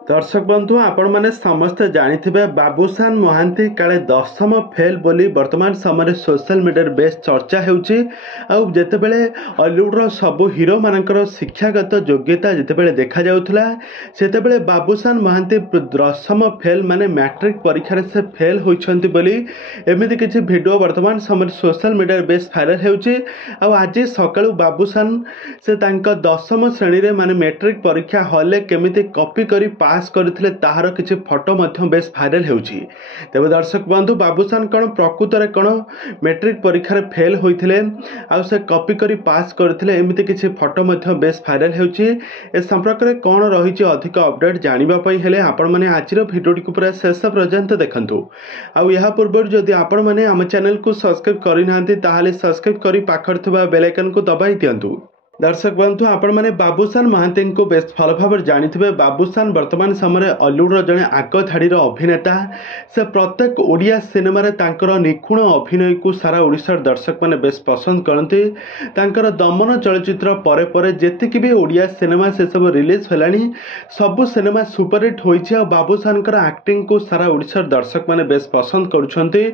दर्शक बंधु आपण मैंने समस्ते जानी बाबूसान महांती काले दशम फेल बोली वर्तमान समय सोशल मीडिया बेस चर्चा होते हॉलीवुड सबू हीरो मानकर शिक्षागत योग्यता जितेबाला देखा जाउथला सेतेबेले बाबूसान महांती दशम फेल माने मैट्रिक परीक्षा से फेल होइछंती बोली एमिति किछि वीडियो वर्तमान समय सोशल मीडिया बेस भाइराल होउछि। आज सकाळु बाबूसान से तांका दशम श्रेणी रे माने मैट्रिक परीक्षा हॉल केमिति कॉपी करी पास करथिले ताहार किछि फोटो मध्य बेस भाइराल होउछि। तेबे दर्शक बंधु बाबूसान कौन प्रकृत रे कौन मैट्रिक परीक्षा रे फेल होइथिले आ से कॉपी करी पास करथिले एमिति किछि फोटो मध्य बेस भाइराल होउछि। ए संपर्क रे कौन रहिछि अधिक अपडेट जानिबा पई हेले आपण माने आजिर भिडियोटी को पूरा शेष पर्यंत देखंतु। आ या पूर्व जदि आपण माने हम चैनल को सब्सक्राइब करि नांती ताहाले सब्सक्राइब करी पाखर थबा बेल आइकन को दबाई दियंतु। दर्शक बंधु आपण मैंने बाबूसान महांती को बेस भल भाव जानी बाबूसान वर्तमान समय हॉलीवुड जड़े आग धाड़ीर अभिनेता से प्रत्येक ओडिया सिनेमा तांकर निखुण अभिनय को सारा ओडिशार दर्शक मैंने बेस पसंद करते। तांकर दमन चलचित्र परे परे जेतिकी भी ओडिया सिनेमा से सब रिलीज होलानी सबु सिनेमा सुपरहिट होइछि। आ बाबूसान एक्टिंग को सारा ओडिशार दर्शक मैंने बेस पसंद करुछंती।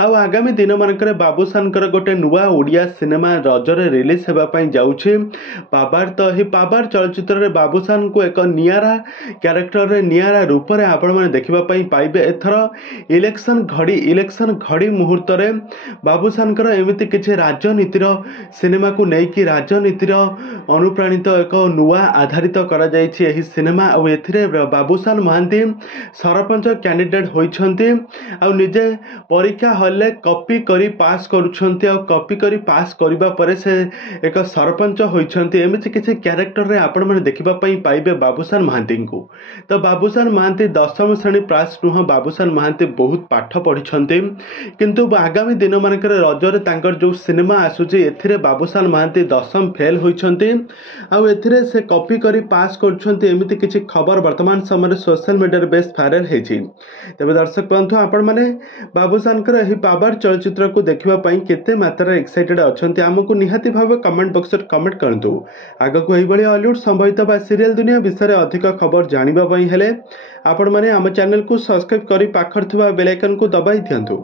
आ आगामी दिन मानकर बाबूसान गोटे नुआ ओडिया सिनेमा रजरे रिलीज होगा पई जाउछि पाबार। तो ही पाबार चलचित्र रे बाबूसान को एक नियारा क्यारेक्टर रे नियारा रूप रे आपण माने देखिबा पई पाइबे। एथर इलेक्शन घड़ी मुहूर्त रे बाबूसान एमिति किछि राजनीतिर सिनेमा को नेकी राजनीतिर अनुप्राणित एक नुआ आधारित करा जायछि एही सिनेमा। आ एथिरे बाबूसान महांती सरपंच कैंडिडेट होइछंती आ निजे परीक्षा हॉल कॉपी करी पास करूछंती। आ कॉपी करी पास करिबा परे से एक सरपंच होइछंती एमिति किछि क्यारेक्टर रे आपण माने देखिबा पई पाइबे बाबूसान महांती को। तो बाबूसान महांती दशम श्रेणी पास नुह बाबूसान महांती बहुत पाठ पढ़िछंती किंतु आगामी दिन मानकर रजरे तांकर जो सिनेमा आसुची एथिरे बाबूसान महांती दशम फेल होइछंती। आ एथिरे से कॉपी करी पास करूछंती एमिति किछि खबर वर्तमान समय सोशल मीडिया बेस भाइराल हेछि। तबे दर्शक बंधु आपण माने बाबूसान एही पावर चलचित्र को देखिबा पई केते मात्रा एक्साइटेड अछंती हमकु निहाती भाव कमेंट बॉक्स रे कमेंट करंतु। आगको एही बळी हॉलीवुड संभवित बा सीरियल दुनिया विषय अधिक खबर जानिबा पई हेले आपण माने हम चैनल को सब्सक्राइब करी पाखर थबा बेल आइकन को दबाई दियंतु।